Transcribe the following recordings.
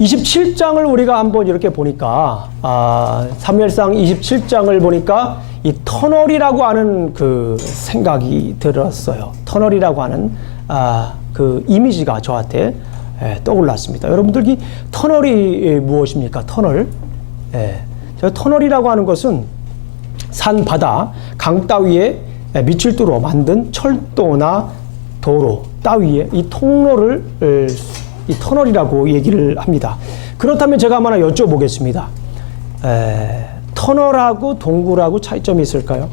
27장을 우리가 한번 이렇게 보니까 사무엘상 27장을 보니까 이 터널이라고 하는 그 생각이 들었어요. 터널이라고 하는 그 이미지가 저한테 떠올랐습니다. 여러분들 이 터널이 무엇입니까? 터널. 저 터널이라고 하는 것은 산, 바다, 강 따위에 밑을 뚫어 만든 철도나 도로 따위에 이 통로를 이 터널이라고 얘기를 합니다. 그렇다면 제가 하나 여쭤보겠습니다. 터널하고 동굴하고 차이점이 있을까요?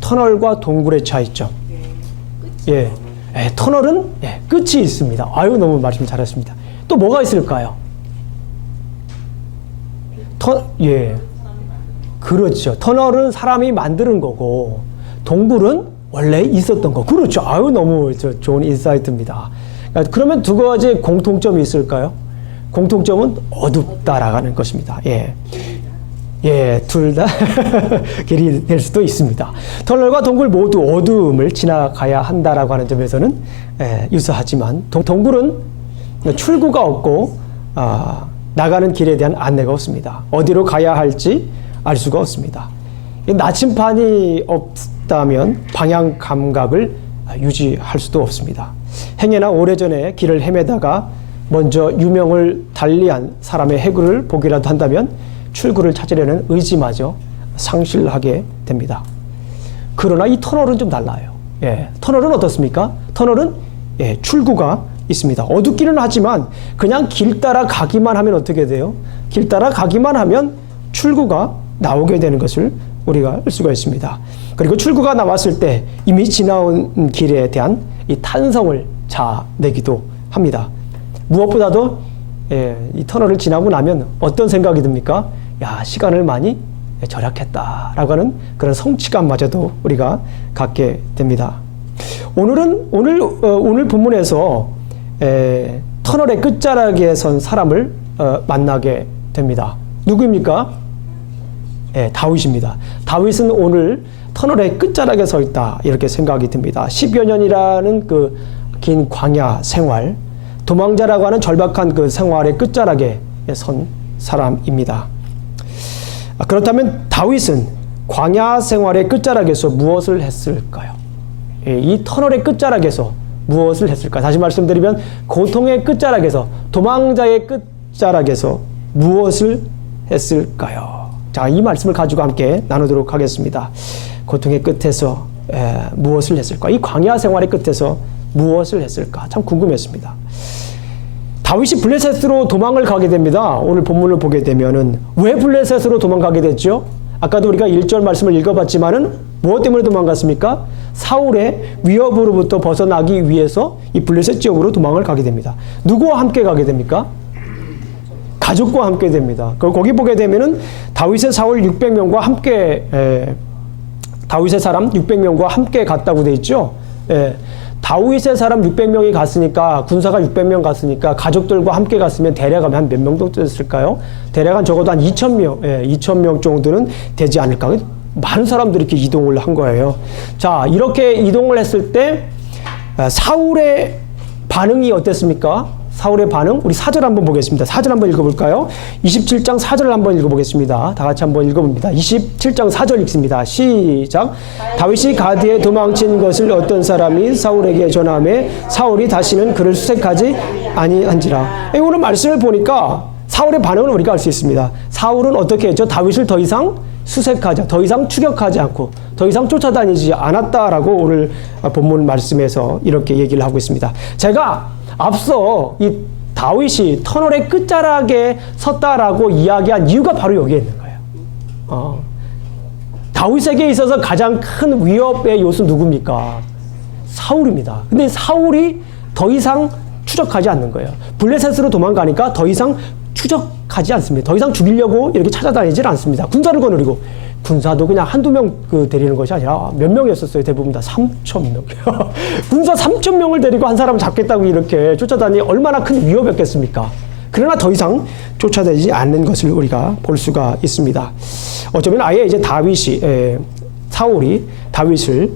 터널과 동굴의 차이점. 터널은 끝이 있습니다. 아유, 너무 말씀 잘하십니다. 또 뭐가 있을까요? 그렇죠. 터널은 사람이 만드는 거고, 동굴은 원래 있었던 거. 그렇죠. 아유, 너무 좋은 인사이트입니다. 그러면 두 가지 공통점이 있을까요? 공통점은 어둡다라는 것입니다. 둘 다 길이 될 수도 있습니다. 터널과 동굴 모두 어두움을 지나가야 한다라고 하는 점에서는 유사하지만 동굴은 출구가 없고 나가는 길에 대한 안내가 없습니다. 어디로 가야 할지 알 수가 없습니다. 나침판이 없다면 방향 감각을 유지할 수도 없습니다. 행여나 오래전에 길을 헤매다가 먼저 유명을 달리한 사람의 해구를 보기라도 한다면 출구를 찾으려는 의지마저 상실하게 됩니다. 그러나 이 터널은 좀 달라요. 터널은 어떻습니까? 터널은 출구가 있습니다. 어둡기는 하지만 그냥 길 따라 가기만 하면 어떻게 돼요? 길 따라 가기만 하면 출구가 나오게 되는 것을 우리가 알 수가 있습니다. 그리고 출구가 나왔을 때 이미 지나온 길에 대한 이 탄성을 자내기도 합니다. 무엇보다도 이 터널을 지나고 나면 어떤 생각이 듭니까? 시간을 많이 절약했다라고 하는 그런 성취감마저도 우리가 갖게 됩니다. 오늘 본문에서 터널의 끝자락에 선 사람을 만나게 됩니다. 누구입니까? 다윗입니다. 다윗은 오늘 터널의 끝자락에 서 있다 이렇게 생각이 듭니다. 10여 년이라는 그 긴 광야 생활, 도망자라고 하는 절박한 그 생활의 끝자락에 선 사람입니다. 그렇다면 다윗은 광야 생활의 끝자락에서 무엇을 했을까요? 이 터널의 끝자락에서 무엇을 했을까? 다시 말씀드리면 고통의 끝자락에서, 도망자의 끝자락에서 무엇을 했을까요? 자, 이 말씀을 가지고 함께 나누도록 하겠습니다. 고통의 끝에서 무엇을 했을까? 이 광야 생활의 끝에서 무엇을 했을까? 참 궁금했습니다. 다윗이 블레셋으로 도망을 가게 됩니다. 오늘 본문을 보게 되면은 왜 블레셋으로 도망가게 됐죠? 아까도 우리가 1절 말씀을 읽어봤지만은 무엇 때문에 도망갔습니까? 사울의 위협으로부터 벗어나기 위해서 이 블레셋 지역으로 도망을 가게 됩니다. 누구와 함께 가게 됩니까? 가족과 함께 됩니다. 거기 보게 되면은 다윗의 사울 600명과 함께 다윗의 사람 600명과 함께 갔다고 돼 있죠. 다윗의 사람 600명이 갔으니까, 군사가 600명 갔으니까 가족들과 함께 갔으면 대략 한 몇 명 정도 됐을까요? 대략 한 적어도 한 2,000명, 2,000명 정도는 되지 않을까? 많은 사람들이 이렇게 이동을 한 거예요. 자, 이렇게 이동을 했을 때 사울의 반응이 어땠습니까? 사울의 반응, 우리 4절 한번 보겠습니다. 4절 한번 읽어볼까요? 27장 4절을 한번 읽어보겠습니다. 다 같이 한번 읽어봅니다. 27장 4절 읽습니다. 시작. 다윗이 가드에 도망친 것을 어떤 사람이 사울에게 전하매 사울이 다시는 그를 수색하지 아니한지라. 오늘 말씀을 보니까 사울의 반응을 우리가 알 수 있습니다. 사울은 어떻게 했죠? 다윗을 더 이상 수색하지, 더 이상 추격하지 않고 더 이상 쫓아다니지 않았다라고 오늘 본문 말씀에서 이렇게 얘기를 하고 있습니다. 제가 앞서 이 다윗이 터널의 끝자락에 섰다라고 이야기한 이유가 바로 여기에 있는 거예요. 다윗에게 있어서 가장 큰 위협의 요소 누굽니까? 사울입니다. 근데 사울이 더 이상 추적하지 않는 거예요. 블레셋으로 도망가니까 더 이상 추적하지 않습니다. 더 이상 죽이려고 이렇게 찾아다니질 않습니다. 군사를 거느리고, 군사도 그냥 한두 명 데리는 것이 아니라 몇 명이었었어요. 대부분 다 3,000명. 군사 3,000명을 데리고 한 사람을 잡겠다고 이렇게 쫓아다니 얼마나 큰 위협이었겠습니까? 그러나 더 이상 쫓아다니지 않는 것을 우리가 볼 수가 있습니다. 어쩌면 아예 이제 사울이 다윗을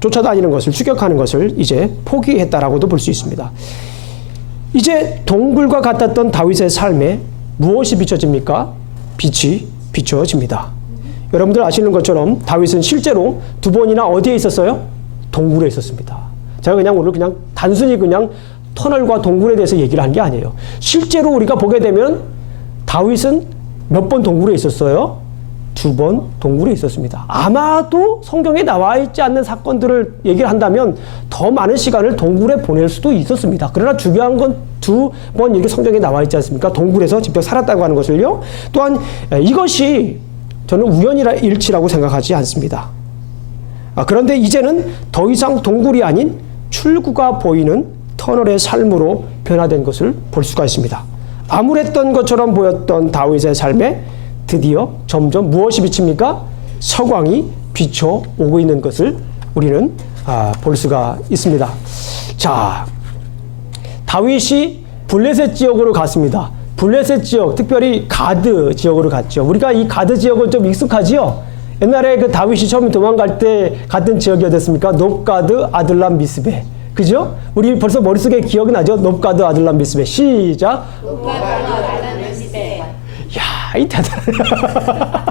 쫓아다니는 것을, 추격하는 것을 이제 포기했다라고도 볼 수 있습니다. 이제 동굴과 같았던 다윗의 삶에 무엇이 비춰집니까? 빛이 비춰집니다. 여러분들 아시는 것처럼 다윗은 실제로 두 번이나 어디에 있었어요? 동굴에 있었습니다. 제가 그냥 오늘 그냥 단순히 그냥 터널과 동굴에 대해서 얘기를 한 게 아니에요. 실제로 우리가 보게 되면 다윗은 몇 번 동굴에 있었어요? 2번 동굴에 있었습니다. 아마도 성경에 나와 있지 않는 사건들을 얘기를 한다면 더 많은 시간을 동굴에 보낼 수도 있었습니다. 그러나 중요한 건 2번 이렇게 성경에 나와 있지 않습니까? 동굴에서 직접 살았다고 하는 것을요. 또한 이것이 저는 우연이라 일치라고 생각하지 않습니다. 그런데 이제는 더 이상 동굴이 아닌 출구가 보이는 터널의 삶으로 변화된 것을 볼 수가 있습니다. 암울했던 것처럼 보였던 다윗의 삶에 드디어 점점 무엇이 비칩니까? 서광이 비춰오고 있는 것을 우리는 볼 수가 있습니다. 자, 다윗이 블레셋 지역으로 갔습니다. 블레셋 지역, 특별히 가드 지역으로 갔죠. 우리가 이 가드 지역은 좀 익숙하지요? 옛날에 그 다윗이 처음 도망갈 때 갔던 지역이 어땠습니까? 놉가드, 아들람, 미스베. 그죠? 우리 벌써 머릿속에 기억이 나죠? 놉가드, 아들람, 미스베. 시작. 놉가드, 아들람, 미스베. 야, 이 대단하다.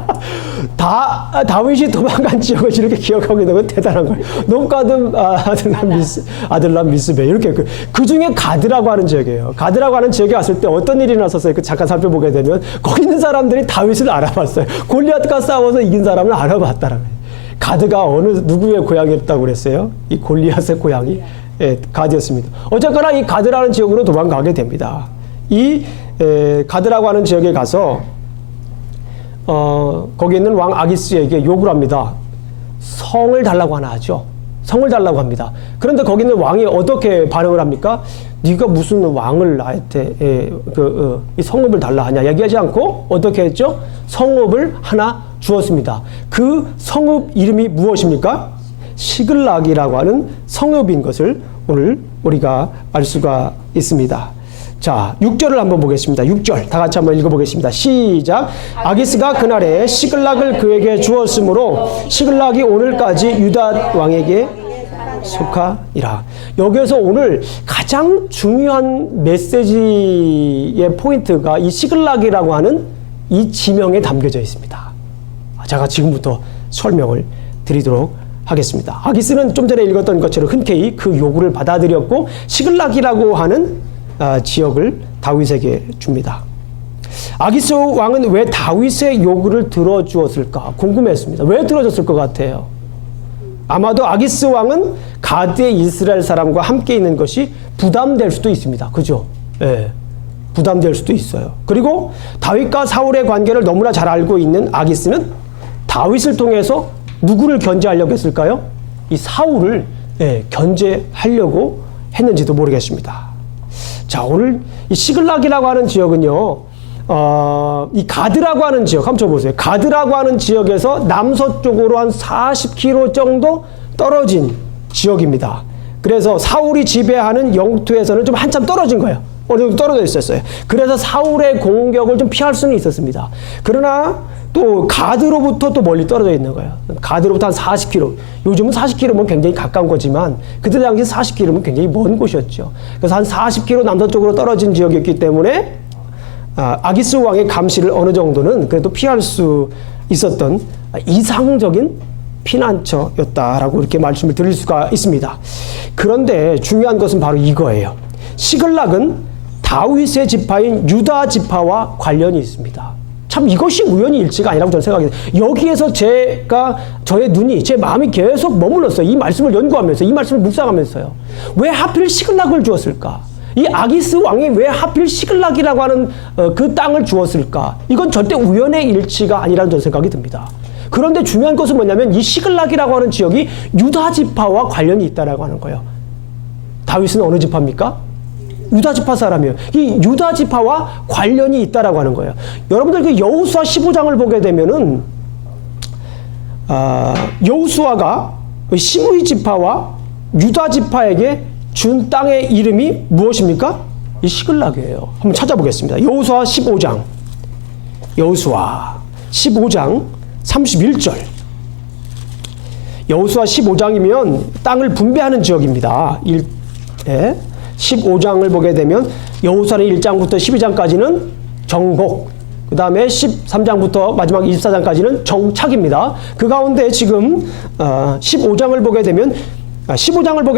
다윗이 도망간 지역을 이렇게 기억하고 있는 건 대단한 거예요. 놉가드, 아들람, 미스베. 이렇게 그 중에 가드라고 하는 지역이에요. 가드라고 하는 지역에 왔을 때 어떤 일이 났었어요? 잠깐 살펴보게 되면 거기 있는 사람들이 다윗을 알아봤어요. 골리앗과 싸워서 이긴 사람을 알아봤다라는 거예요. 가드가 누구의 고향이었다고 그랬어요? 이 골리앗의 고향이 가드였습니다. 어쨌거나 이 가드라는 지역으로 도망가게 됩니다. 이 가드라고 하는 지역에 가서 거기 있는 왕 아기스에게 요구를 합니다. 성을 달라고 하나 하죠. 성을 달라고 합니다. 그런데 거기 있는 왕이 어떻게 반응을 합니까? 네가 무슨 왕을 나한테 이 성읍을 달라 하냐 얘기하지 않고 어떻게 했죠? 성읍을 하나 주었습니다. 그 성읍 이름이 무엇입니까? 시글락이라고 하는 성읍인 것을 오늘 우리가 알 수가 있습니다. 자, 6절을 한번 보겠습니다. 6절 다 같이 한번 읽어보겠습니다. 시작. 아기스가 그날에 시글락을 그에게 주었으므로 시글락이 오늘까지 유다 왕에게 속하니라. 여기에서 오늘 가장 중요한 메시지의 포인트가 이 시글락이라고 하는 이 지명에 담겨져 있습니다. 제가 지금부터 설명을 드리도록 하겠습니다. 아기스는 좀 전에 읽었던 것처럼 흔쾌히 그 요구를 받아들였고 시글락이라고 하는 지역을 다윗에게 줍니다. 아기스 왕은 왜 다윗의 요구를 들어주었을까 궁금했습니다. 왜 들어줬을 것 같아요? 아마도 아기스 왕은 가드의 이스라엘 사람과 함께 있는 것이 부담될 수도 있습니다. 그죠? 예. 부담될 수도 있어요. 그리고 다윗과 사울의 관계를 너무나 잘 알고 있는 아기스는 다윗을 통해서 누구를 견제하려고 했을까요? 이 사울을 견제하려고 했는지도 모르겠습니다. 자, 오늘 이 시글락이라고 하는 지역은요, 이 가드라고 하는 지역, 한번 쳐보세요. 가드라고 하는 지역에서 남서쪽으로 한 40km 정도 떨어진 지역입니다. 그래서 사울이 지배하는 영토에서는 좀 한참 떨어진 거예요. 어느 정도 떨어져 있었어요. 그래서 사울의 공격을 좀 피할 수는 있었습니다. 그러나 또 가드로부터 또 멀리 떨어져 있는 거예요. 가드로부터 한 40km. 요즘은 40km면 굉장히 가까운 거지만 그때 당시 40km면 굉장히 먼 곳이었죠. 그래서 한 40km 남서쪽으로 떨어진 지역이었기 때문에 아기스 왕의 감시를 어느 정도는 그래도 피할 수 있었던 이상적인 피난처였다라고 이렇게 말씀을 드릴 수가 있습니다. 그런데 중요한 것은 바로 이거예요. 시글락은 다윗의 지파인 유다 지파와 관련이 있습니다. 참 이것이 우연히 일치가 아니라고 저는 생각해요. 여기에서 저의 눈이, 제 마음이 계속 머물렀어요. 이 말씀을 연구하면서, 이 말씀을 묵상하면서요. 왜 하필 시글락을 주었을까? 이 아기스 왕이 왜 하필 시글락이라고 하는 그 땅을 주었을까? 이건 절대 우연의 일치가 아니라는 저는 생각이 듭니다. 그런데 중요한 것은 뭐냐면 이 시글락이라고 하는 지역이 유다 지파와 관련이 있다라고 하는 거예요. 다윗은 어느 지파입니까? 유다 지파 사람이에요. 이 유다 지파와 관련이 있다라고 하는 거예요. 여러분들 그 여호수아 15장을 보게 되면은 여호수아가 시므이 지파와 유다 지파에게 준 땅의 이름이 무엇입니까? 이 시글락이에요. 한번 찾아보겠습니다. 여호수아 15장. 여호수아 15장 31절. 여호수아 15장이면 땅을 분배하는 지역입니다. 15장을 보게 되면 여호수아는 1장부터 12장까지는 정복, 그 다음에 13장부터 마지막 24장까지는 정착입니다. 그 가운데 지금 15장을 보게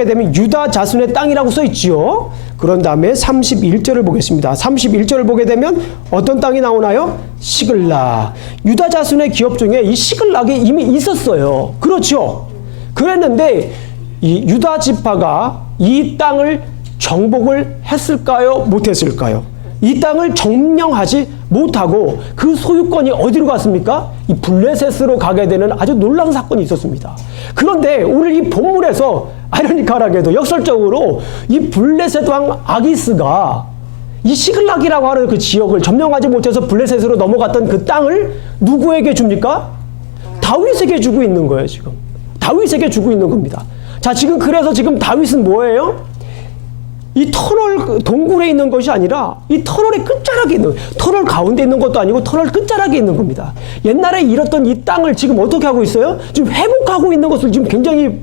되면 유다 자손의 땅이라고 써 있지요. 그런 다음에 31절을 보겠습니다. 31절을 보게 되면 어떤 땅이 나오나요? 시글락. 유다 자손의 기업 중에 이 시글락이 이미 있었어요. 그렇죠. 그랬는데 이 유다 지파가 이 땅을 정복을 했을까요? 못했을까요? 이 땅을 점령하지 못하고 그 소유권이 어디로 갔습니까? 이 블레셋으로 가게 되는 아주 놀라운 사건이 있었습니다. 그런데 오늘 이 본문에서 아이러니컬하게도 역설적으로 이 블레셋 왕 아기스가 이 시글락이라고 하는 그 지역을 점령하지 못해서 블레셋으로 넘어갔던 그 땅을 누구에게 줍니까? 다윗에게 주고 있는 거예요, 지금. 다윗에게 주고 있는 겁니다. 자, 그래서 지금 다윗은 뭐예요? 이 터널 동굴에 있는 것이 아니라 이 터널의 끝자락에 있는, 터널 가운데 있는 것도 아니고 터널 끝자락에 있는 겁니다. 옛날에 잃었던 이 땅을 지금 어떻게 하고 있어요? 지금 회복하고 있는 것을 지금 굉장히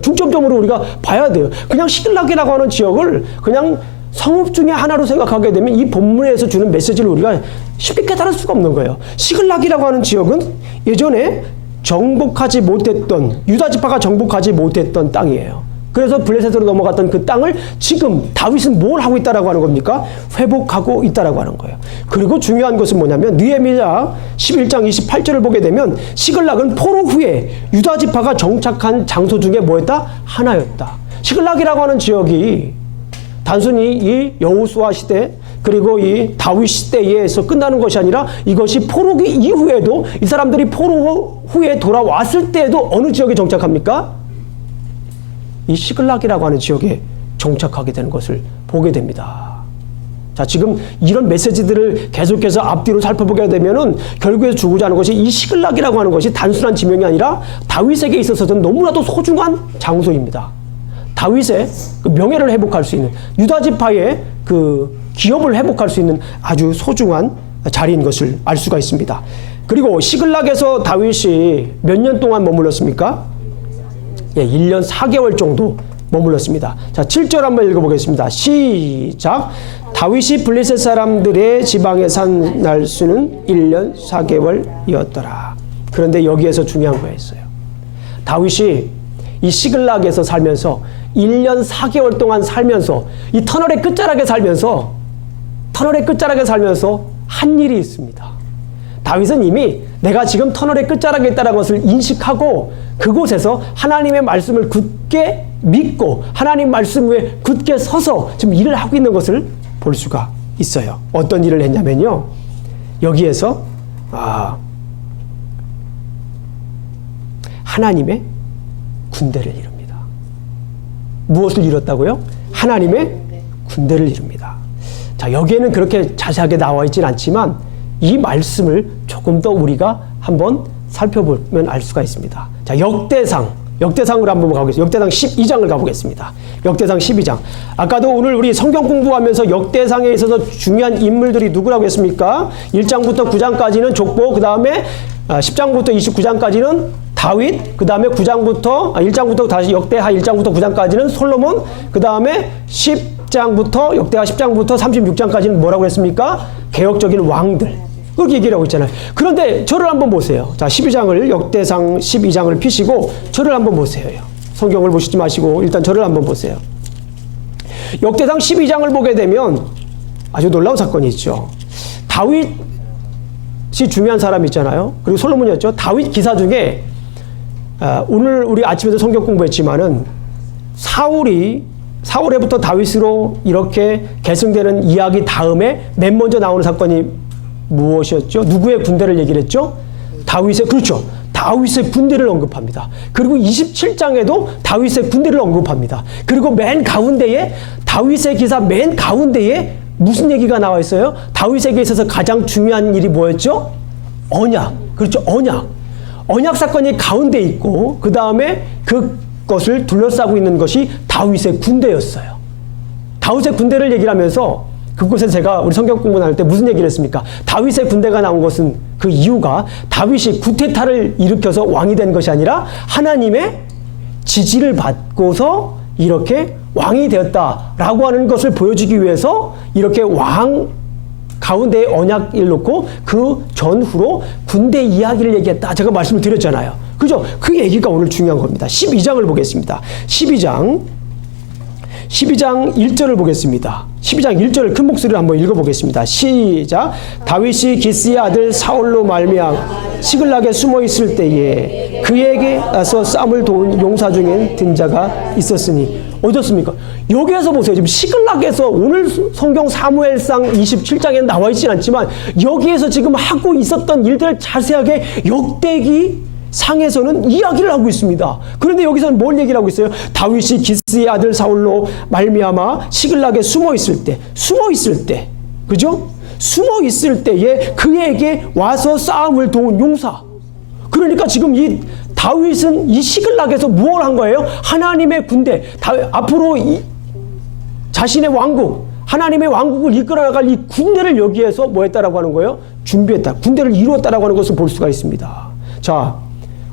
중점적으로 우리가 봐야 돼요. 그냥 시글락이라고 하는 지역을 그냥 성읍 중에 하나로 생각하게 되면 이 본문에서 주는 메시지를 우리가 쉽게 깨달을 수가 없는 거예요. 시글락이라고 하는 지역은 예전에 정복하지 못했던, 유다 지파가 정복하지 못했던 땅이에요. 그래서 블레셋으로 넘어갔던 그 땅을 지금 다윗은 뭘 하고 있다라고 하는 겁니까? 회복하고 있다라고 하는 거예요. 그리고 중요한 것은 뭐냐면 느헤미야 11장 28절을 보게 되면 시글락은 포로 후에 유다 지파가 정착한 장소 중에 뭐였다? 하나였다. 시글락이라고 하는 지역이 단순히 이 여호수아 시대 그리고 이 다윗 시대에서 끝나는 것이 아니라 이것이 포로기 이후에도 이 사람들이 포로 후에 돌아왔을 때에도 어느 지역에 정착합니까? 이 시글락이라고 하는 지역에 정착하게 되는 것을 보게 됩니다. 자, 지금 이런 메시지들을 계속해서 앞뒤로 살펴보게 되면은 결국에 주고자 하는 것이 이 시글락이라고 하는 것이 단순한 지명이 아니라 다윗에게 있어서는 너무나도 소중한 장소입니다. 다윗의 그 명예를 회복할 수 있는, 유다 지파의 그 기업을 회복할 수 있는 아주 소중한 자리인 것을 알 수가 있습니다. 그리고 시글락에서 다윗이 몇 년 동안 머물렀습니까? 1년 4개월 정도 머물렀습니다. 자, 7절 한번 읽어보겠습니다. 시작. 다윗이 블레셋 사람들의 지방에 산 날수는 1년 4개월이었더라. 그런데 여기에서 중요한 거 있어요. 다윗이 이 시글락에서 살면서 1년 4개월 동안 살면서 이 터널의 끝자락에 살면서 한 일이 있습니다. 다윗은 이미 내가 지금 터널의 끝자락에 있다는 것을 인식하고 그곳에서 하나님의 말씀을 굳게 믿고 하나님 말씀 위에 굳게 서서 지금 일을 하고 있는 것을 볼 수가 있어요. 어떤 일을 했냐면요. 여기에서 하나님의 군대를 이룹니다. 무엇을 이뤘다고요? 하나님의 군대를 이룹니다. 자, 여기에는 그렇게 자세하게 나와 있지는 않지만 이 말씀을 조금 더 우리가 한번 살펴보면 알 수가 있습니다. 자, 역대상으로 한번 가보겠습니다. 역대상 12장을 가보겠습니다. 역대상 12장. 아까도 오늘 우리 성경 공부하면서 역대상에 있어서 중요한 인물들이 누구라고 했습니까? 1장부터 9장까지는 족보, 그 다음에 10장부터 29장까지는 다윗, 그 다음에 1장부터 다시 역대하 1장부터 9장까지는 솔로몬, 그 다음에 10장부터 역대하 10장부터 36장까지는 뭐라고 했습니까? 개혁적인 왕들. 그렇게 얘기를 하고 있잖아요. 그런데 저를 한번 보세요. 자, 12장을, 역대상 12장을 피시고 저를 한번 보세요. 성경을 보시지 마시고 일단 저를 한번 보세요. 역대상 12장을 보게 되면 아주 놀라운 사건이 있죠. 다윗이 중요한 사람이 있잖아요. 그리고 솔로몬이었죠. 다윗 기사 중에 오늘 우리 아침에도 성경 공부했지만은 사울에부터 다윗으로 이렇게 계승되는 이야기 다음에 맨 먼저 나오는 사건이 무엇이었죠? 누구의 군대를 얘기를 했죠? 그렇죠. 다윗의 군대를 언급합니다. 그리고 27장에도 다윗의 군대를 언급합니다. 그리고 맨 가운데에 다윗의 기사 맨 가운데에 무슨 얘기가 나와 있어요? 다윗에게 있어서 가장 중요한 일이 뭐였죠? 언약. 그렇죠. 언약 사건이 가운데 있고 그 다음에 그것을 둘러싸고 있는 것이 다윗의 군대였어요. 다윗의 군대를 얘기를 하면서 그곳에 제가 우리 성경 공부할 때 무슨 얘기를 했습니까? 다윗의 군대가 나온 것은 그 이유가 다윗이 구테타를 일으켜서 왕이 된 것이 아니라 하나님의 지지를 받고서 이렇게 왕이 되었다라고 하는 것을 보여주기 위해서 이렇게 왕 가운데에 언약을 놓고 그 전후로 군대 이야기를 얘기했다. 제가 말씀을 드렸잖아요. 그죠? 그 얘기가 오늘 중요한 겁니다. 12장을 보겠습니다. 12장 1절을 보겠습니다. 12장 1절을 큰 목소리로 한번 읽어보겠습니다. 시작. 다윗이 기스의 아들 사울로 말미암아 시글락에 숨어 있을 때에 그에게 나서 싸움을 도운 용사 중엔 든 자가 있었으니 어떻습니까? 여기에서 보세요. 지금 시글락에서 오늘 성경 사무엘상 27장에 나와 있진 않지만 여기에서 지금 하고 있었던 일들을 자세하게 역대기 상에서는 이야기를 하고 있습니다. 그런데 여기서는 뭘 얘기를 하고 있어요? 다윗이 기스의 아들 사울로 말미암아 시글락에 숨어 있을 때, 그죠? 숨어 있을 때에 그에게 와서 싸움을 도운 용사. 그러니까 지금 이 다윗은 이 시글락에서 무엇을 한 거예요? 하나님의 군대, 앞으로 자신의 왕국, 하나님의 왕국을 이끌어 나갈 이 군대를 여기에서 뭐 했다라고 하는 거예요? 준비했다. 군대를 이루었다라고 하는 것을 볼 수가 있습니다. 자,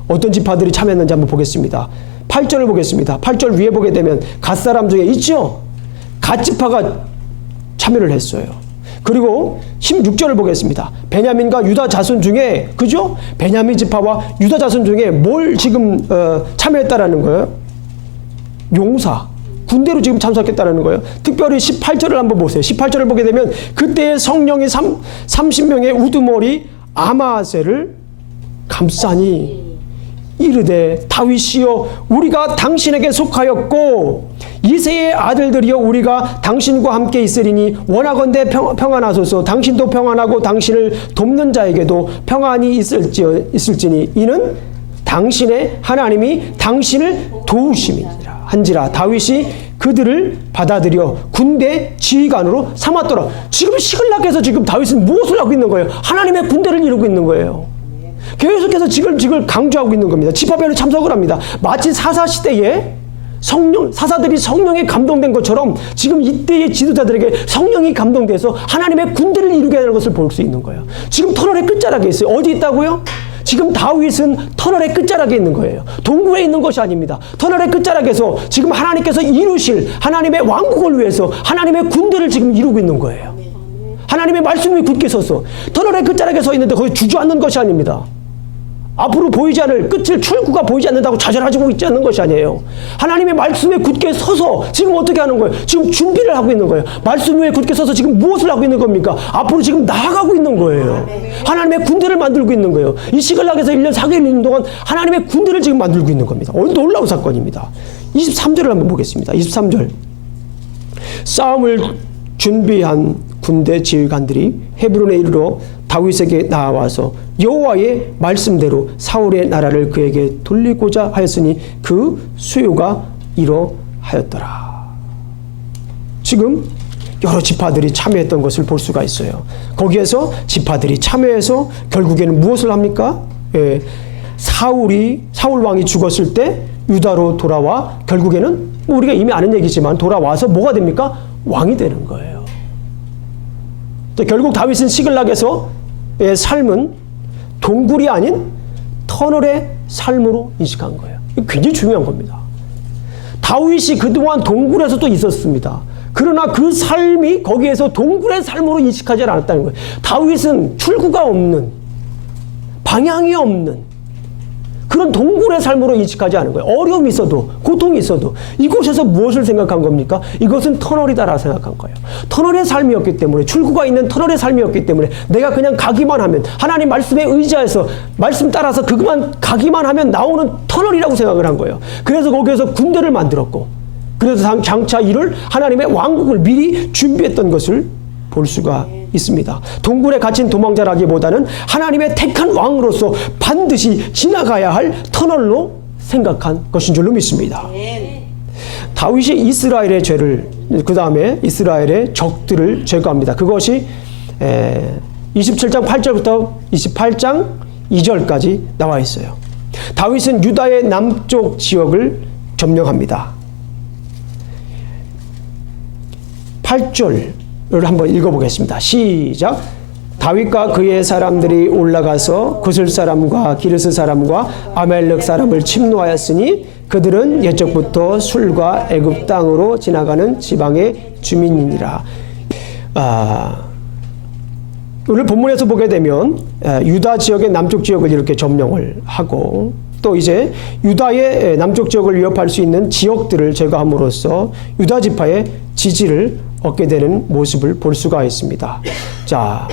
어떤 지파들이 참여했는지 한번 보겠습니다. 8절을 보겠습니다. 8절 위에 보게 되면 갓 사람 중에 있죠? 갓 지파가 참여를 했어요. 그리고 16절을 보겠습니다. 베냐민과 유다 자손 중에, 그죠? 베냐민 지파와 유다 자손 중에 뭘 지금 참여했다라는 거예요? 용사. 군대로 지금 참석했다는 거예요. 특별히 18절을 한번 보세요. 18절을 보게 되면 그때의 성령이 30명의 우두머리 아마세를 감싸니 이르되 다윗이여 우리가 당신에게 속하였고 이새의 아들들이여 우리가 당신과 함께 있으리니 원하건대 평안하소서. 당신도 평안하고 당신을 돕는 자에게도 평안이 있을지니 이는 당신의 하나님이 당신을 도우심이니라 한지라. 다윗이 그들을 받아들여 군대 지휘관으로 삼았더라. 지금 시글락에서 지금 다윗은 무엇을 하고 있는 거예요? 하나님의 군대를 이루고 있는 거예요. 계속해서 지금 강조하고 있는 겁니다. 지파별로 참석을 합니다. 마치 사사 시대에 사사들이 성령에 감동된 것처럼 지금 이때의 지도자들에게 성령이 감동돼서 하나님의 군대를 이루게 하는 것을 볼 수 있는 거예요. 지금 터널의 끝자락에 있어요. 어디 있다고요? 지금 다윗은 터널의 끝자락에 있는 거예요. 동굴에 있는 것이 아닙니다. 터널의 끝자락에서 지금 하나님께서 이루실 하나님의 왕국을 위해서 하나님의 군대를 지금 이루고 있는 거예요. 하나님의 말씀이 굳게 서서 터널의 끝자락에 서 있는데 거기 주저앉는 것이 아닙니다. 앞으로 보이지 않을 끝을 출구가 보이지 않는다고 좌절하고 있지 않는 것이 아니에요. 하나님의 말씀에 굳게 서서 지금 어떻게 하는 거예요? 지금 준비를 하고 있는 거예요. 말씀 위에 굳게 서서 지금 무엇을 하고 있는 겁니까? 앞으로 지금 나아가고 있는 거예요. 하나님의 군대를 만들고 있는 거예요. 이 시글락에서 1년 4개월 있는 동안 하나님의 군대를 지금 만들고 있는 겁니다. 놀라운 사건입니다. 23절을 한번 보겠습니다. 23절. 싸움을 준비한 군대 지휘관들이 헤브론에 이르러 다윗에게 나와서 여호와의 말씀대로 사울의 나라를 그에게 돌리고자 하였으니 그 수요가 이러하였더라. 지금 여러 지파들이 참여했던 것을 볼 수가 있어요. 거기에서 지파들이 참여해서 결국에는 무엇을 합니까? 사울 왕이 죽었을 때 유다로 돌아와 결국에는 우리가 이미 아는 얘기지만 돌아와서 뭐가 됩니까? 왕이 되는 거예요. 결국 다윗은 시글락에서의 삶은 동굴이 아닌 터널의 삶으로 인식한 거예요. 굉장히 중요한 겁니다. 다윗이 그동안 동굴에서도 있었습니다. 그러나 그 삶이 거기에서 동굴의 삶으로 인식하지 않았다는 거예요. 다윗은 출구가 없는, 방향이 없는 그런 동굴의 삶으로 인식하지 않은 거예요. 어려움이 있어도, 고통이 있어도 이곳에서 무엇을 생각한 겁니까? 이것은 터널이다라고 생각한 거예요. 터널의 삶이었기 때문에, 출구가 있는 터널의 삶이었기 때문에 내가 그냥 가기만 하면, 하나님 말씀에 의지해서 말씀 따라서 그것만 가기만 하면 나오는 터널이라고 생각을 한 거예요. 그래서 거기에서 군대를 만들었고, 그래서 장차 이를 하나님의 왕국을 미리 준비했던 것을 볼 수가 있습니다. 동굴에 갇힌 도망자라기보다는 하나님의 택한 왕으로서 반드시 지나가야 할 터널로 생각한 것인 줄로 믿습니다. 다윗이 이스라엘의 죄를, 그 다음에 이스라엘의 적들을 제거합니다. 그것이 27장 8절부터 28장 2절까지 나와 있어요. 다윗은 유다의 남쪽 지역을 점령합니다. 8절을 한번 읽어보겠습니다. 시작. 다윗과 그의 사람들이 올라가서 구슬 사람과 기르스 사람과 아말렉 사람을 침노하였으니 그들은 옛적부터 술과 애굽 땅으로 지나가는 지방의 주민이니라. 오늘 본문에서 보게 되면 유다 지역의 남쪽 지역을 이렇게 점령을 하고 또 이제 유다의 남쪽 지역을 위협할 수 있는 지역들을 제거함으로써 유다 지파의 지지를 얻게 되는 모습을 볼 수가 있습니다. 자,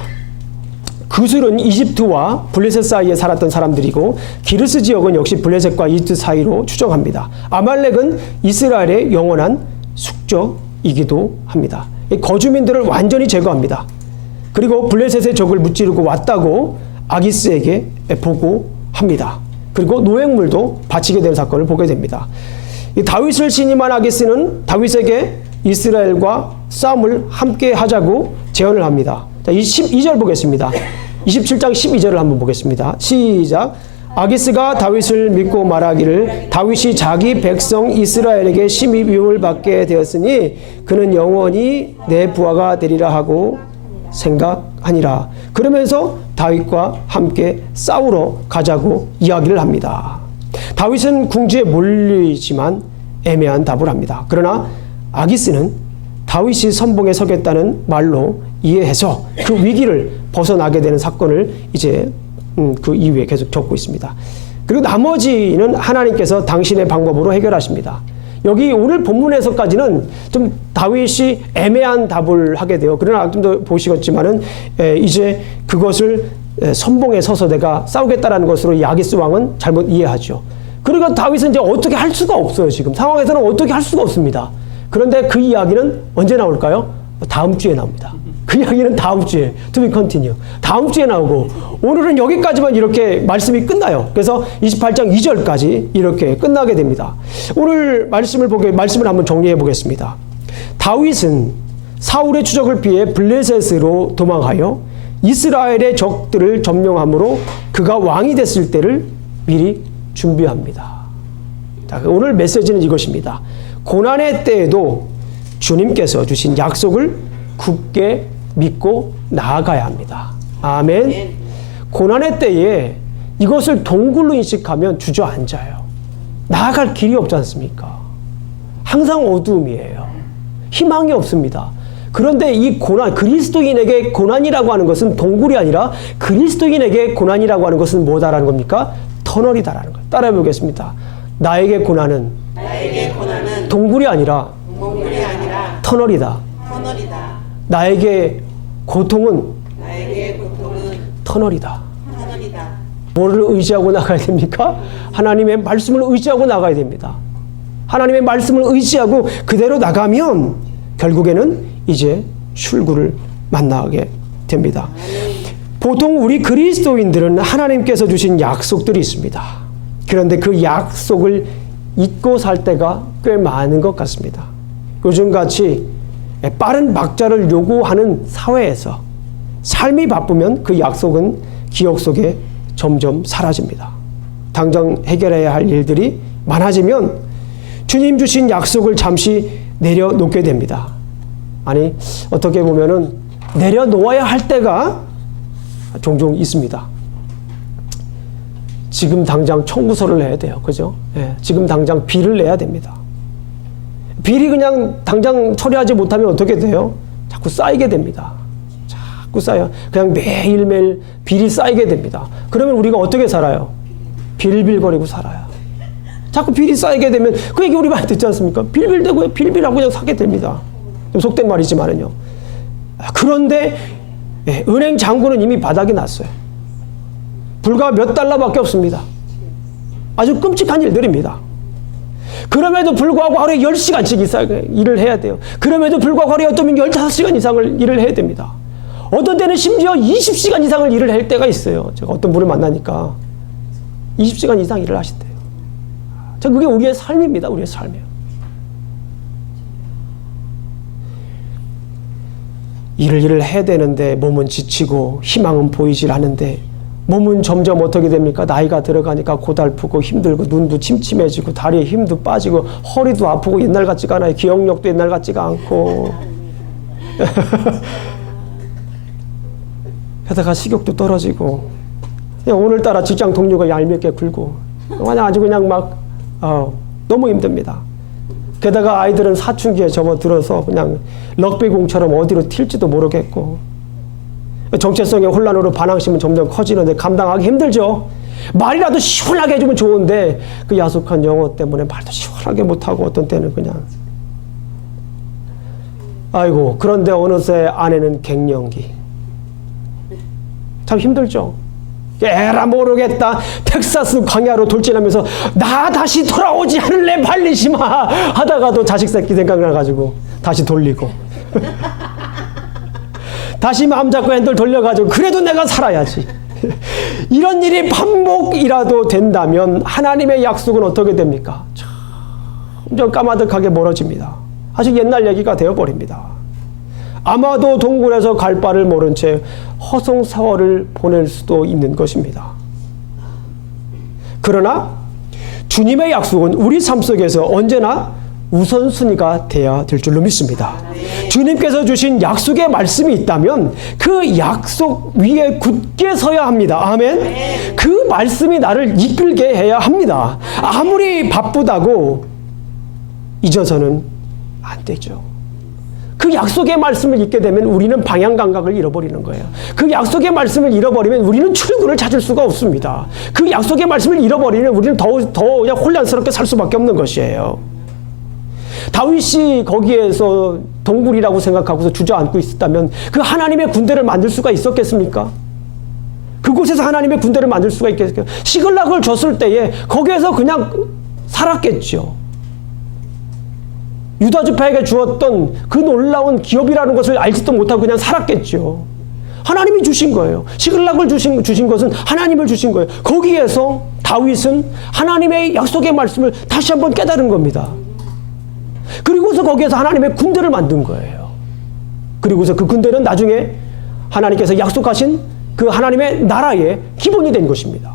구슬은 이집트와 블레셋 사이에 살았던 사람들이고 기르스 지역은 역시 블레셋과 이집트 사이로 추정합니다. 아말렉은 이스라엘의 영원한 숙적이기도 합니다. 거주민들을 완전히 제거합니다. 그리고 블레셋의 적을 무찌르고 왔다고 아기스에게 보고합니다. 그리고 노획물도 바치게 되는 사건을 보게 됩니다. 이 다윗을 신임한 아기스는 다윗에게 이스라엘과 싸움을 함께 하자고 제언을 합니다. 자, 12절 보겠습니다. 27장 12절을 한번 보겠습니다. 시작. 아기스가 다윗을 믿고 말하기를 다윗이 자기 백성 이스라엘에게 심히 미움을 받게 되었으니 그는 영원히 내 부하가 되리라 하고 생각하니라. 그러면서 다윗과 함께 싸우러 가자고 이야기를 합니다. 다윗은 궁지에 몰리지만 애매한 답을 합니다. 그러나 아기스는 다윗이 선봉에 서겠다는 말로 이해해서 그 위기를 벗어나게 되는 사건을 이제 그 이후에 계속 적고 있습니다. 그리고 나머지는 하나님께서 당신의 방법으로 해결하십니다. 여기 오늘 본문에서까지는 좀 다윗이 애매한 답을 하게 돼요. 그러나 좀 더 보시겠지만은 이제 그것을 선봉에 서서 내가 싸우겠다라는 것으로 이 아기스 왕은 잘못 이해하죠. 그러니까 다윗은 이제 어떻게 할 수가 없어요. 지금 상황에서는 어떻게 할 수가 없습니다. 그런데 그 이야기는 언제 나올까요? 다음 주에 나옵니다. 그 이야기는 다음 주에 to be continue. 다음 주에 나오고 오늘은 여기까지만 이렇게 말씀이 끝나요. 그래서 28장 2절까지 이렇게 끝나게 됩니다. 오늘 말씀을 한번 정리해 보겠습니다. 다윗은 사울의 추적을 피해 블레셋으로 도망하여 이스라엘의 적들을 점령함으로 그가 왕이 됐을 때를 미리 준비합니다. 자, 오늘 메시지는 이것입니다. 고난의 때에도 주님께서 주신 약속을 굳게 믿고 나아가야 합니다. 아멘. 고난의 때에 이것을 동굴로 인식하면 주저앉아요. 나아갈 길이 없지 않습니까? 항상 어두움이에요. 희망이 없습니다. 그런데 이 고난, 그리스도인에게 고난이라고 하는 것은 동굴이 아니라 그리스도인에게 고난이라고 하는 것은 뭐다라는 겁니까? 터널이다라는 거예요. 따라해 보겠습니다. 나에게 고난은 동굴이 아니라 터널이다. 나에게 고통은 터널이다. 뭐를 의지하고 나가야 됩니까? 하나님의 말씀을 의지하고 나가야 됩니다. 하나님의 말씀을 의지하고 그대로 나가면 결국에는 이제 출구를 만나게 됩니다. 보통 우리 그리스도인들은 하나님께서 주신 약속들이 있습니다. 그런데 그 약속을 잊고 살 때가 꽤 많은 것 같습니다. 요즘같이 빠른 박자를 요구하는 사회에서 삶이 바쁘면 그 약속은 기억 속에 점점 사라집니다. 당장 해결해야 할 일들이 많아지면 주님 주신 약속을 잠시 내려놓게 됩니다. 아니, 어떻게 보면은 내려놓아야 할 때가 종종 있습니다. 지금 당장 청구서를 내야 돼요. 그죠? 예, 지금 당장 비를 내야 됩니다. 비리 그냥 당장 처리하지 못하면 어떻게 돼요? 자꾸 쌓이게 됩니다. 자꾸 쌓여. 그냥 매일매일 비리 쌓이게 됩니다. 그러면 우리가 어떻게 살아요? 빌빌거리고 살아요. 자꾸 비리 쌓이게 되면 그 얘기 우리 많이 듣지 않습니까? 빌빌대고 빌빌하고 그냥 사게 됩니다. 좀 속된 말이지만은요. 그런데 은행 잔고는 이미 바닥이 났어요. 불과 몇 달러밖에 없습니다. 아주 끔찍한 일들입니다. 그럼에도 불구하고 하루에 10시간씩 이상 일을 해야 돼요. 그럼에도 불구하고 하루에 어쩌면 15시간 이상을 일을 해야 됩니다. 어떤 때는 심지어 20시간 이상을 일을 할 때가 있어요. 제가 어떤 분을 만나니까 20시간 이상 일을 하신대요. 그게 우리의 삶입니다. 우리의 삶이에요. 일을 해야 되는데 몸은 지치고 희망은 보이질 않는데 몸은 점점 어떻게 됩니까? 나이가 들어가니까 고달프고 힘들고 눈도 침침해지고 다리에 힘도 빠지고 허리도 아프고 옛날 같지가 않아요. 기억력도 옛날 같지가 않고 게다가 식욕도 떨어지고, 오늘따라 직장 동료가 얄밉게 굴고, 그냥 아주 그냥 막 너무 힘듭니다. 게다가 아이들은 사춘기에 접어들어서 그냥 럭비공처럼 어디로 튈지도 모르겠고, 정체성의 혼란으로 반항심은 점점 커지는데 감당하기 힘들죠. 말이라도 시원하게 해주면 좋은데 그 야속한 영어 때문에 말도 시원하게 못하고 어떤 때는 그냥 아이고. 그런데 어느새 아내는 갱년기. 참 힘들죠. 에라 모르겠다. 텍사스 광야로 돌진하면서 나 다시 돌아오지 않을래 발리시마 하다가도 자식 새끼 생각나가지고 다시 돌리고 다시 마음 잡고 핸들 돌려가지고 그래도 내가 살아야지. 이런 일이 반복이라도 된다면 하나님의 약속은 어떻게 됩니까? 점점 까마득하게 멀어집니다. 아주 옛날 얘기가 되어버립니다. 아마도 동굴에서 갈 바를 모른 채 허송세월을 보낼 수도 있는 것입니다. 그러나 주님의 약속은 우리 삶 속에서 언제나 우선순위가 돼야 될 줄로 믿습니다. 주님께서 주신 약속의 말씀이 있다면 그 약속 위에 굳게 서야 합니다. 아멘. 그 말씀이 나를 이끌게 해야 합니다. 아무리 바쁘다고 잊어서는 안 되죠. 그 약속의 말씀을 잊게 되면 우리는 방향 감각을 잃어버리는 거예요. 그 약속의 말씀을 잃어버리면 우리는 출구를 찾을 수가 없습니다. 그 약속의 말씀을 잃어버리면 우리는 더 그냥 혼란스럽게 살 수밖에 없는 것이에요. 다윗이 거기에서 동굴이라고 생각하고서 주저앉고 있었다면 그 하나님의 군대를 만들 수가 있었겠습니까? 그곳에서 하나님의 군대를 만들 수가 있겠습니까? 시글락을 줬을 때에 거기에서 그냥 살았겠죠. 유다 지파에게 주었던 그 놀라운 기업이라는 것을 알지도 못하고 그냥 살았겠죠. 하나님이 주신 거예요. 시글락을 주신 것은 하나님을 주신 거예요. 거기에서 다윗은 하나님의 약속의 말씀을 다시 한번 깨달은 겁니다. 그리고서 거기에서 하나님의 군대를 만든 거예요. 그리고서 그 군대는 나중에 하나님께서 약속하신 그 하나님의 나라의 기본이 된 것입니다.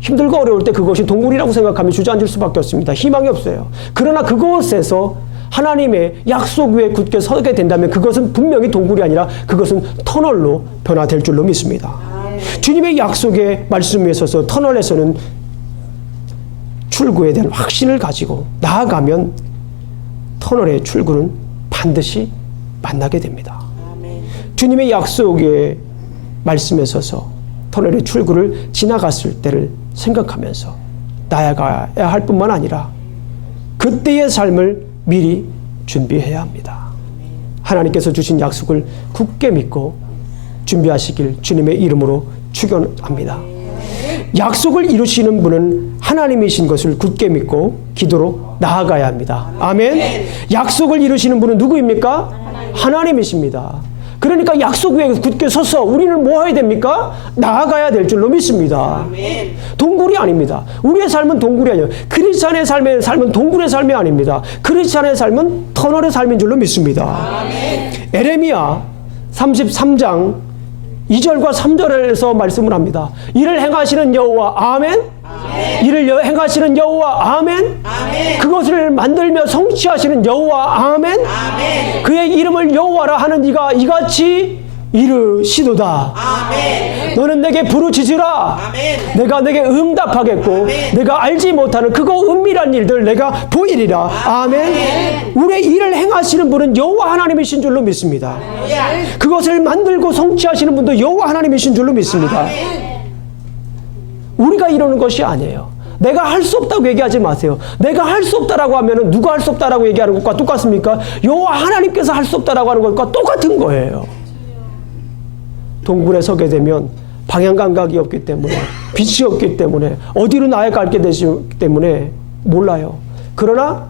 힘들고 어려울 때 그것이 동굴이라고 생각하면 주저앉을 수밖에 없습니다. 희망이 없어요. 그러나 그곳에서 하나님의 약속 위에 굳게 서게 된다면 그것은 분명히 동굴이 아니라 그것은 터널로 변화될 줄로 믿습니다. 주님의 약속의 말씀 위에 서서 터널에서는 출구에 대한 확신을 가지고 나아가면 터널의 출구는 반드시 만나게 됩니다. 주님의 약속의 말씀에 서서 터널의 출구를 지나갔을 때를 생각하면서 나아가야 할 뿐만 아니라 그때의 삶을 미리 준비해야 합니다. 하나님께서 주신 약속을 굳게 믿고 준비하시길 주님의 이름으로 축원합니다. 약속을 이루시는 분은 하나님이신 것을 굳게 믿고 기도로 나아가야 합니다. 아멘. 약속을 이루시는 분은 누구입니까? 하나님이십니다. 그러니까 약속 위에 굳게 서서 우리는 뭐 해야 됩니까? 나아가야 될 줄로 믿습니다. 동굴이 아닙니다. 우리의 삶은 동굴이 아니에요. 크리스찬의 삶은 동굴의 삶이 아닙니다. 크리스찬의 삶은 터널의 삶인 줄로 믿습니다. 에레미야 33장 2절과 3절에서 말씀을 합니다. 이를 행하시는 여호와 아멘. 이를 행하시는 여호와 아멘. 그것을 만들며 성취하시는 여호와 아멘. 그의 이름을 여호와라 하는 이가 이같이 이르시도다. 너는 내게 부르짖으라. 내가 내게 응답하겠고 내가 알지 못하는 그거 은밀한 일들 내가 보이리라. 아멘. 우리의 일을 행하시는 분은 여호와 하나님이신 줄로 믿습니다. 그것을 만들고 성취하시는 분도 여호와 하나님이신 줄로 믿습니다. 우리가 이러는 것이 아니에요. 내가 할 수 없다고 얘기하지 마세요. 내가 할 수 없다라고 하면은 누가 할 수 없다라고 얘기하는 것과 똑같습니까? 여호와 하나님께서 할 수 없다라고 하는 것과 똑같은 거예요. 동굴에 서게 되면 방향 감각이 없기 때문에 빛이 없기 때문에 어디로 나아가게 되기 때문에 몰라요. 그러나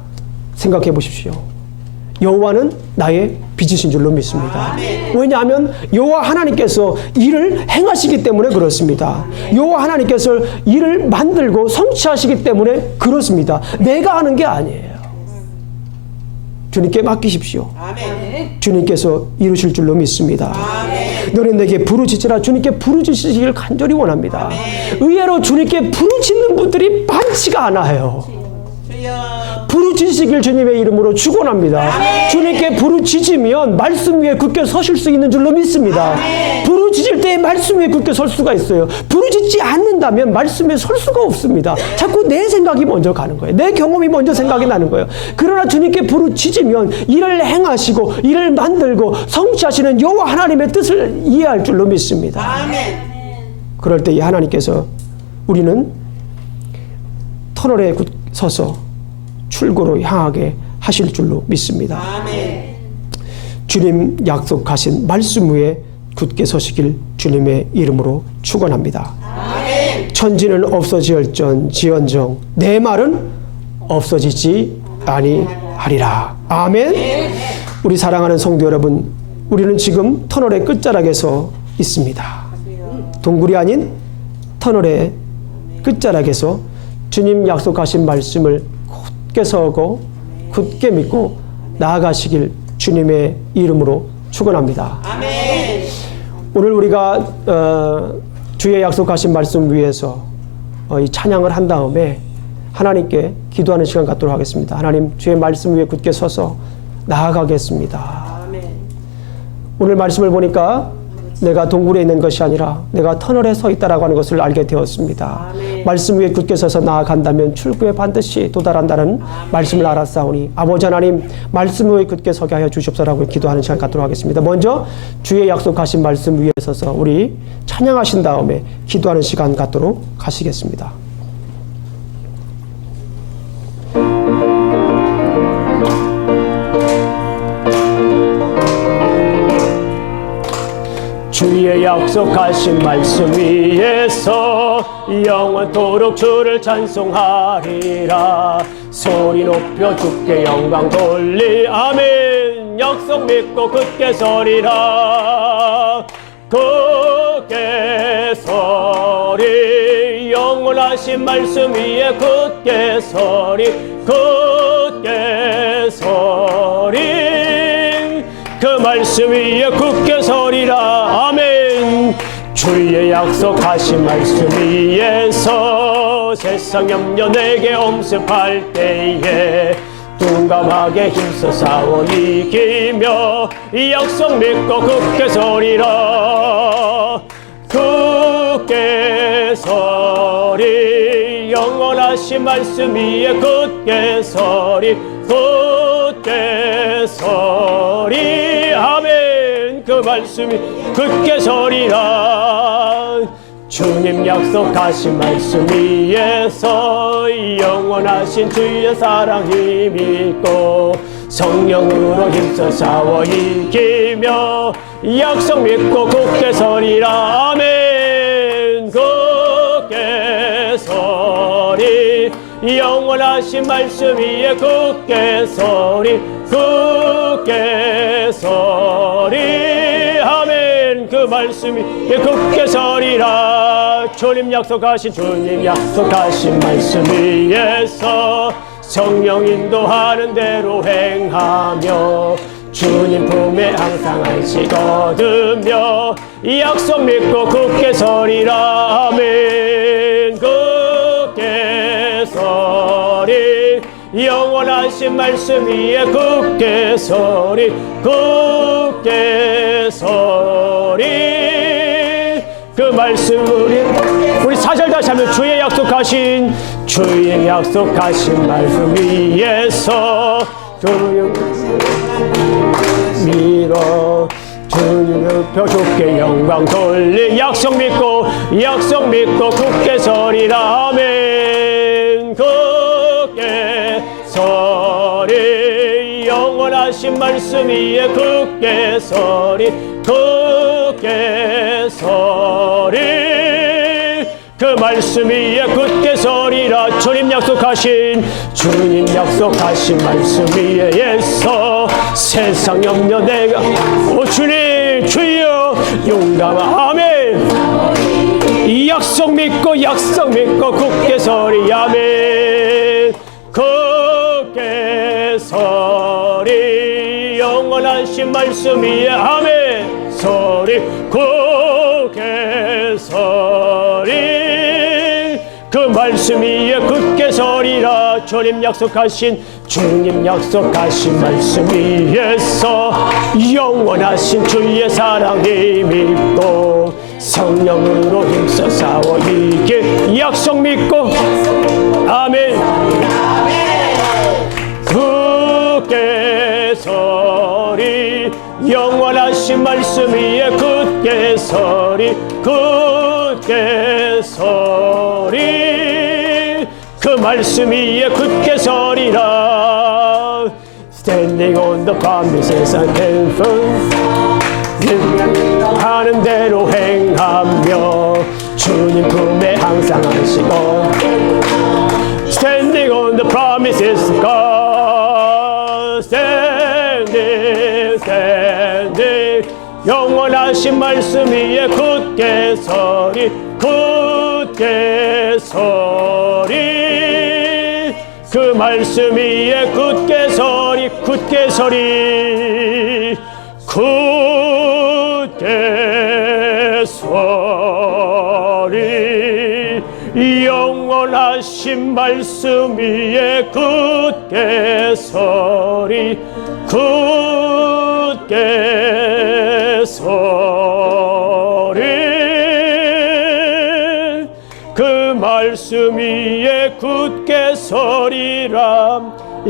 생각해 보십시오. 여호와는 나의 빛이신 줄로 믿습니다. 왜냐하면 여호와 하나님께서 일을 행하시기 때문에 그렇습니다. 여호와 하나님께서 일을 만들고 성취하시기 때문에 그렇습니다. 내가 하는 게 아니에요. 주님께 맡기십시오. 주님께서 이루실 줄로 믿습니다. 너는 내게 부르짖으라. 주님께 부르짖으시길 간절히 원합니다. 의외로 주님께 부르짖는 분들이 많지가 않아요. 부르짖으시길 주님의 이름으로 축원합니다. 주님께 부르짖으면 말씀 위에 굳게 서실 수 있는 줄로 믿습니다. 부르짖을 내 말씀 위에 굳게 설 수가 있어요. 부르짖지 않는다면 말씀 위에 설 수가 없습니다. 자꾸 내 생각이 먼저 가는 거예요. 내 경험이 먼저 생각이 나는 거예요. 그러나 주님께 부르짖으면 이를 행하시고 이를 만들고 성취하시는 여호와 하나님의 뜻을 이해할 줄로 믿습니다. 아멘. 그럴 때 이 하나님께서 우리는 터널에 굳 서서 출구로 향하게 하실 줄로 믿습니다. 아멘. 주님 약속하신 말씀 위에 굳게 서시길 주님의 이름으로 축원합니다. 아멘. 천지는 없어지언정 내 말은 없어지지 아니하리라. 아멘. 우리 사랑하는 성도 여러분, 우리는 지금 터널의 끝자락에서 있습니다. 동굴이 아닌 터널의 끝자락에서 주님 약속하신 말씀을 굳게 서고 굳게 믿고 나아가시길 주님의 이름으로 축원합니다. 아멘. 오늘 우리가 주의 약속하신 말씀 위에서 이 찬양을 한 다음에 하나님께 기도하는 시간 갖도록 하겠습니다. 하나님, 주의 말씀 위에 굳게 서서 나아가겠습니다. 아멘. 오늘 말씀을 보니까 내가 동굴에 있는 것이 아니라 내가 터널에 서 있다라고 하는 것을 알게 되었습니다. 아멘. 말씀 위에 굳게 서서 나아간다면 출구에 반드시 도달한다는 말씀을 알았사오니 아버지 하나님, 말씀 위에 굳게 서게 하여 주시옵소서라고 기도하는 시간 갖도록 하겠습니다. 먼저 주의 약속하신 말씀 위에 서서 우리 찬양하신 다음에 기도하는 시간 갖도록 하시겠습니다. 주의 약속하신 말씀 위에서 영원토록 주를 찬송하리라. 소리 높여 주께 영광 돌리. 아멘. 약속 믿고 굳게 서리라. 굳게 서리. 영원하신 말씀 위에 굳게 서리. 굳게 서리. 그 말씀 위에 굳게 서리라. 아멘. 주의 약속하신 말씀 위에서 세상 염려 내게 엄습할 때에 둔감하게 힘써 싸워 이기며 이 약속 믿고 굳게 서리라. 굳게 서리. 영원하신 말씀 위에 굳게 서리. 굳게 서리. 아멘. 그 말씀이 굳게 서리라. 주님 약속하신 말씀 위에서 영원하신 주의 사랑 힘있고 성령으로 힘써 싸워 이기며 약속 믿고 굳게 서리라. 아멘. 굳게 서리. 영원하신 말씀 위에 굳게 서리. 굳게 서리. 아멘. 그 말씀이 굳게 서리라. 주님 약속하신 말씀 위에서 성령 인도하는 대로 행하며 주님 품에 항상 안식 얻으며 이 약속 믿고 굳게 서리라. 아멘. 굳게 서리. 영원하신 말씀 위에 굳게 서리. 굳게 서리. 그 말씀 우리 4절 다시 하면 주의 약속하신 말씀 위에서 주님 밀어 주님 높여 주께 영광 돌리. 약속 믿고 굳게 서리라. 아멘. 굳게 서리. 영원하신 말씀 위에 굳게 서리. 굳게 서리. 그 말씀 위에 굳게 서리라. 주님 약속하신 말씀 위에서 세상 염려 내가 오 주님 주여 용감한. 아멘. 이 약속 믿고 굳게 서리. 아멘. 굳게 서리. 영원하신 말씀 위에 아멘. 서리. 굳게 서리. 그 말씀 위에 굳게 서리라. 주님 약속하신 말씀 위에서 영원하신 주의 사랑 힘있고 성령으로 힘써 싸워 이길 약속 믿고 아멘. 굳게 서리 영원하신 말씀 위에 굳게 서리 굳게 서리 그 말씀 위에 굳게 서리라. Standing on the promises I can find 하는 대로 행하며 주님 품에 항상 안시고 Standing on the promises of God Standing, standing 영원하신 말씀 위에 굳게 서리 굳게 서리 그 말씀 위에 굳게 서리 굳게 서리 굳게 서리 영원하신 말씀 위에 굳게 서리 굳게 서리 그 말씀 위에 굳게 서리라.